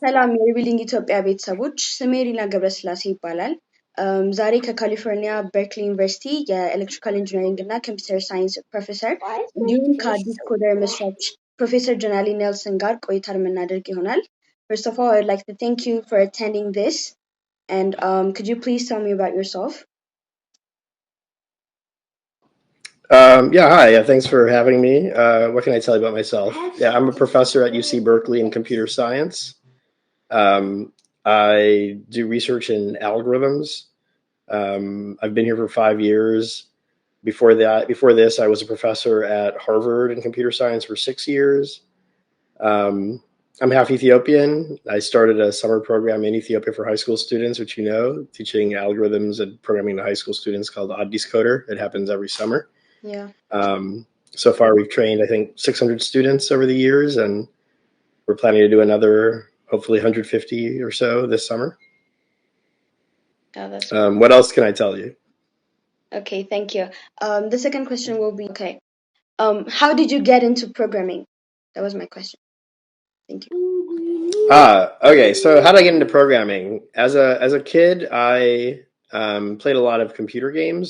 ሰላም የሪቢልዲንግ ኢትዮጵያ ቤተሰቦች፣ ስሜ ሪና ገብረስላሴ ይባላል። ዛሬ ከካሊፎርኒያ በርክሊ ዩኒቨርሲቲ የኤሌክትሪካል ኢንጂነሪንግ እና ኮምፒውተር ሳይንስ ፕሮፌሰር እንዲሁም ከአዲስ ኮደር መስራች ፕሮፌሰር ጀላኒ ኔልሰን ጋር ቆይታ የምናደርግ ይሆናል። First of all, I'd like to thank you for attending this. And could you please tell me about yourself? Yeah, hi. Yeah, thanks for having me. What can I tell you about myself? Yeah, I'm a professor at UC Berkeley in computer science. I do research in algorithms. I've been here for 5 years. Before this, I was a professor at Harvard in computer science for 6 years. I'm half Ethiopian. I started a summer program in Ethiopia for high school students, which you know, teaching algorithms and programming to high school students called Addis Coder. It happens every summer. Yeah. So far, we've trained, I think, 600 students over the years, and we're planning to do another, hopefully 150 or so this summer. Yeah, that's What else can I tell you? okay. Thank you. The second question will be okay. How did you get into programming? That was my question. Thank you. Okay. So how did I get into programming? As a kid, I played a lot of computer games,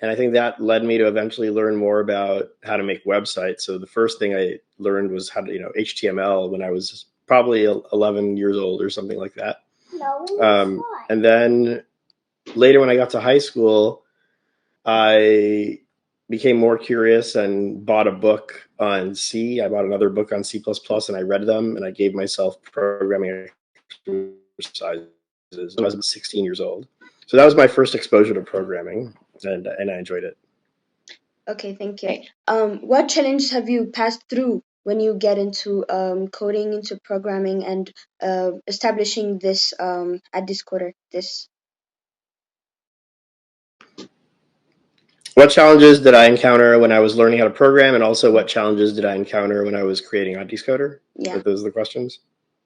and I think that led me to eventually learn more about how to make websites. So the first thing I learned was how to, HTML when I was probably 11 years old or something like that. And then later when I got to high school, I became more curious and bought a book on C. I bought another book on C++ and I read them, and I gave myself programming exercises when I was 16 years old. So that was my first exposure to programming, and I enjoyed it. Okay, thank you. What challenges have you passed through when you get into coding, into programming, and establishing this at this quarter? What challenges did I encounter when I was learning how to program, and also what challenges did I encounter when I was creating Addis Coder? Yeah. Those are the questions?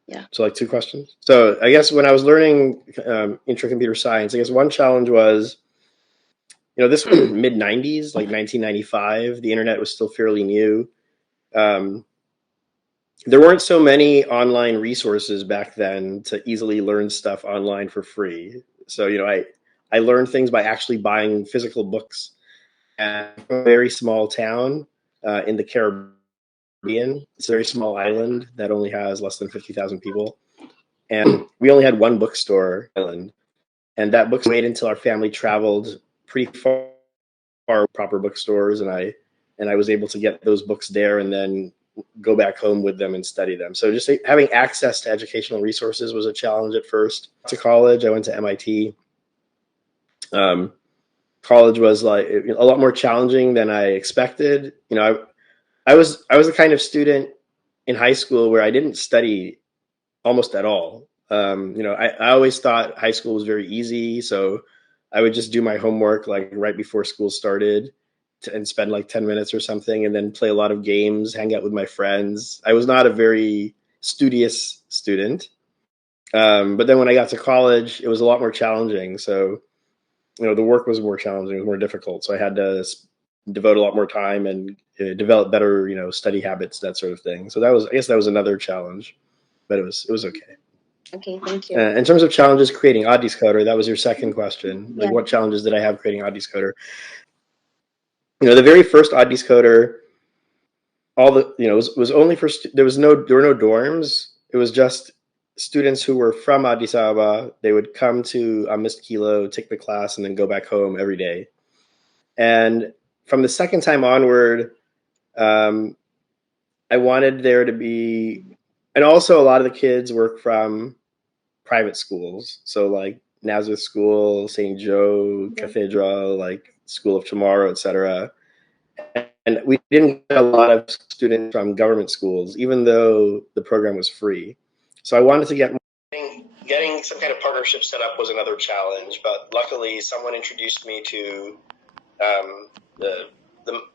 Yeah. So like 2 questions. So I guess when I was learning intro computer science, I guess one challenge was, this was mid 90s, like 1995. The internet was still fairly new. There weren't so many online resources back then to easily learn stuff online for free. So, I learned things by actually buying physical books. And a very small town in the Caribbean. It's a very small island that only has less than 50,000 people. And we only had one bookstore island. And that book waited until our family traveled pretty far proper bookstores, and I was able to get those books there and then go back home with them and study them. So just having access to educational resources was a challenge at first. To college, I went to MIT. College was like a lot more challenging than I expected. I was the kind of student in high school where I didn't study almost at all. I always thought high school was very easy, so I would just do my homework like right before school started and spend like 10 minutes or something, and then play a lot of games, hang out with my friends. I was not a very studious student. But then when I got to college, it was a lot more challenging. So, the work was more challenging, it was more difficult. So I had to devote a lot more time and develop better, study habits, that sort of thing. So I guess that was another challenge, but it was okay. Okay, thank you. In terms of challenges creating Addis Coder, that was your second question. Like, Yeah. what challenges did I have creating Addis Coder? The very first Addis Coder, was only for there were no dorms. It was just students who were from Addis Ababa. They would come to Amist Kilo, take the class, and then go back home every day. And from the second time onward, I wanted there to be, and also a lot of the kids work from private schools. So like Nazareth School, St. Joe Cathedral, like School of Tomorrow, etc. And we didn't get a lot of students from government schools, even though the program was free. So I wanted to getting some kind of partnership set up was another challenge, but luckily someone introduced me to the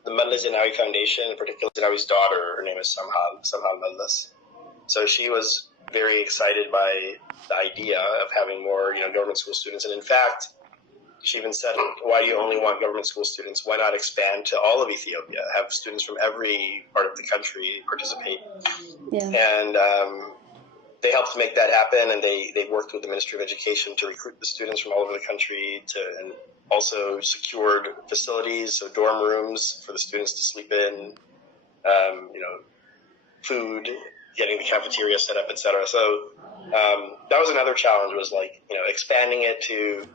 Mallas Zenawi Foundation, in particular Zenawi's daughter. Her name is Samhal Mallas. So she was very excited by the idea of having more, government school students. And in fact, she even said, why do you only want government school students? Why not expand to all of Ethiopia? Have students from every part of the country participate. Yeah. And they helped make that happen, and they worked with the Ministry of Education to recruit the students from all over the country and also secured facilities, so dorm rooms for the students to sleep in, food, getting the cafeteria set up, etc. So that was another challenge, was expanding it to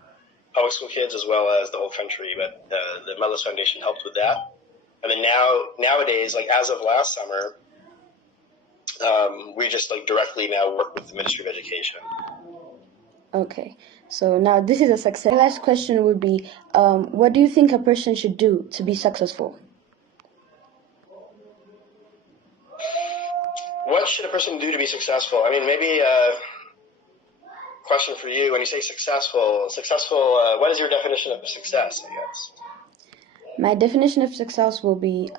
public school kids as well as the whole country. But the Mellis Foundation helped with that. And then nowadays, as of last summer, we just directly now work with the Ministry of Education. Okay, so now this is a success. The last question would be, what do you think a person should do to be successful? What should a person do to be successful? I mean, maybe a question for you. When you say successful, what is your definition of success, I guess? My definition of success will be,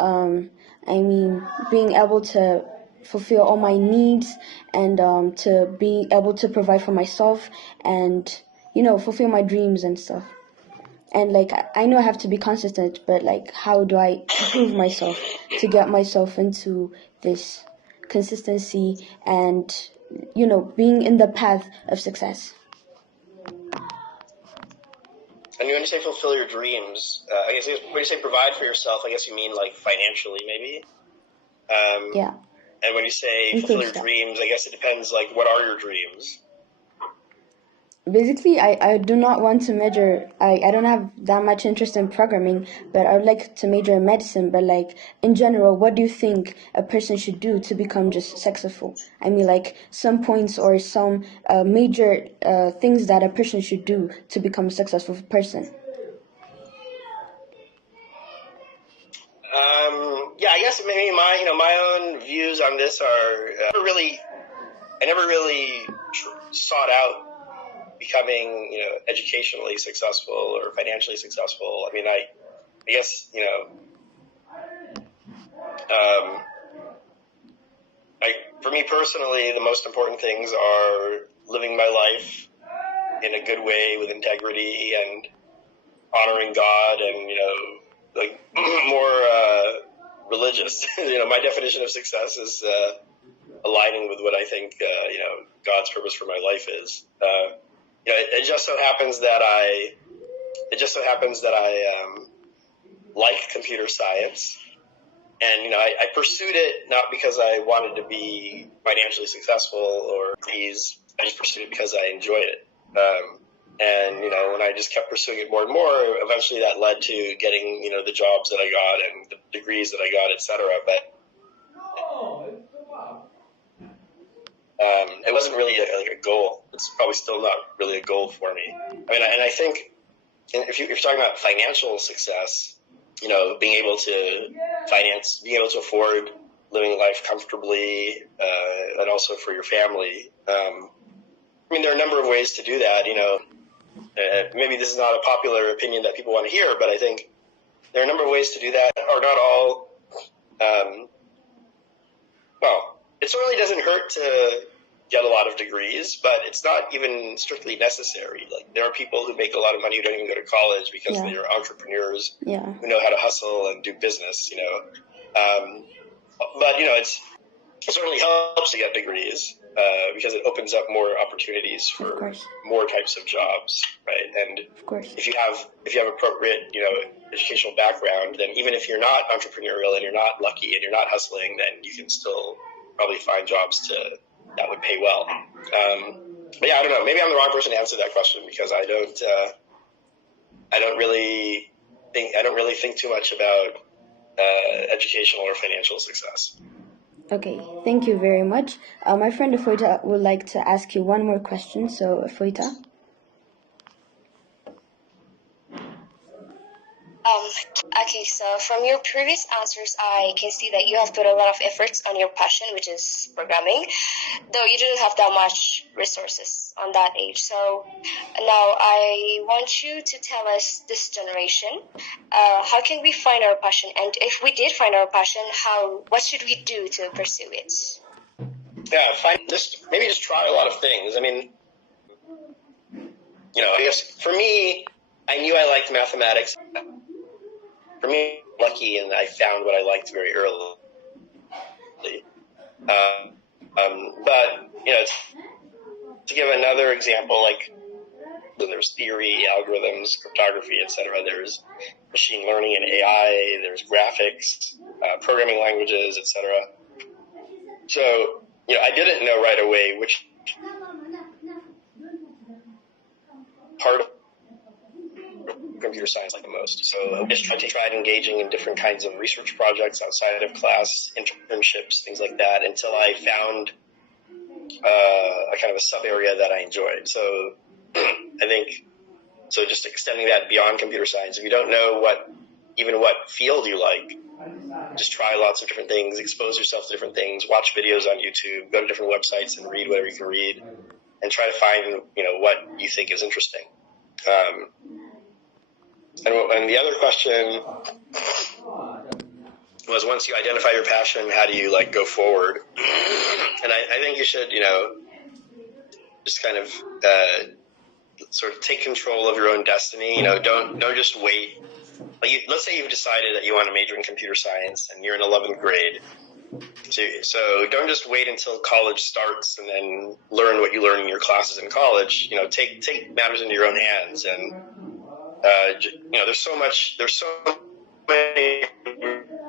being able to fulfill all my needs and to be able to provide for myself and, fulfill my dreams and stuff. And I know I have to be consistent, but how do I improve myself to get myself into this consistency and, being in the path of success? And when you say fulfill your dreams, I guess when you say provide for yourself, I guess you mean financially, maybe? Yeah. And when you say fulfill your dreams, I guess it depends, what are your dreams? Basically, I do not want to major, I don't have that much interest in programming, but I would like to major in medicine. But in general, what do you think a person should do to become just successful? I mean, some points or some major things that a person should do to become a successful person. Yeah, I guess maybe my own views on this are I never really sought out becoming educationally successful or financially successful. I mean, I guess for me personally, the most important things are living my life in a good way with integrity and honoring God and more religious. My definition of success is aligning with what I think God's purpose for my life is. It just so happens that I like computer science, and I pursued it not because I wanted to be financially successful or please. I just pursued it because I enjoyed it. And when I just kept pursuing it more and more, eventually that led to getting the jobs that I got and the degrees that I got, etc. But it wasn't really a goal. It's probably still not really a goal for me. I mean, and I think if you're talking about financial success, being able to afford living life comfortably, and also for your family. I mean, there are a number of ways to do that. Maybe this is not a popular opinion that people want to hear, but I think there are a number of ways to do that, or not all. Well, it certainly doesn't hurt to get a lot of degrees, but it's not even strictly necessary. There are people who make a lot of money who don't even go to college because they're entrepreneurs who know how to hustle and do business. But it certainly helps to get degrees because it opens up more opportunities for more types of jobs, right? And if you have appropriate educational background, then even if you're not entrepreneurial and you're not lucky and you're not hustling, then you can still probably find jobs that would pay well. But yeah, I don't know. Maybe I'm the wrong person to answer that question because I don't really think too much about educational or financial success. Okay, thank you very much. My friend Afoita would like to ask you one more question. So, Afoita. Okay, so from your previous answers, I can see that you have put a lot of efforts on your passion, which is programming, though you didn't have that much resources on that age. So now I want you to tell us, this generation, how can we find our passion? And if we did find our passion, what should we do to pursue it? Yeah, maybe just try a lot of things. I mean, I guess for me, I knew I liked mathematics. For me, lucky, and I found what I liked very early. But, to give another example, like there's theory, algorithms, cryptography, etc. There's machine learning and AI. There's graphics, programming languages, etc. So, I didn't know right away which part of computer science I like the most. So I just tried engaging in different kinds of research projects outside of class, internships, things like that, until I found a kind of a sub area that I enjoyed. So I think, just extending that beyond computer science, if you don't know what field you like, just try lots of different things, expose yourself to different things, watch videos on YouTube, go to different websites and read whatever you can read, and try to find, what you think is interesting. And the other question was, once you identify your passion, how do you go forward? And I think you should, just kind of sort of take control of your own destiny. Don't just wait. Let's say you've decided that you want to major in computer science and you're in 11th grade. So don't just wait until college starts and then learn what you learn in your classes in college. Take matters into your own hands. And there's so many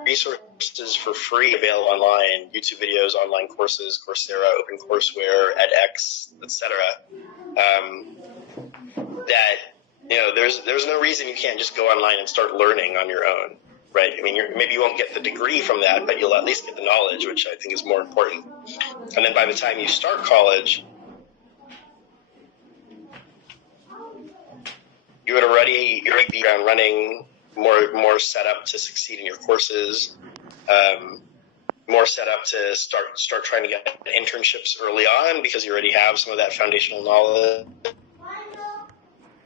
resources for free available online: YouTube videos, online courses, Coursera, OpenCourseWare, edX, etc. That there's no reason you can't just go online and start learning on your own, right? I mean, maybe you won't get the degree from that, but you'll at least get the knowledge, which I think is more important. And then by the time you start college, you would already be around running, more set up to succeed in your courses, more set up to start trying to get internships early on, because you already have some of that foundational knowledge.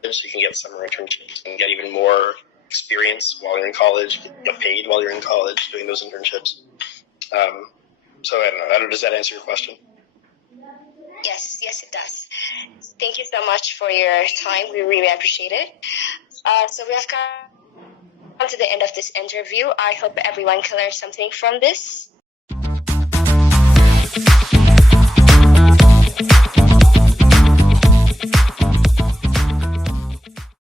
So you can get summer internships and get even more experience while you're in college, get paid while you're in college doing those internships. So I don't know. Does that answer your question? Yes, it does. Thank you so much for your time. We really appreciate it. So we have come to the end of this interview. I hope everyone can learn something from this.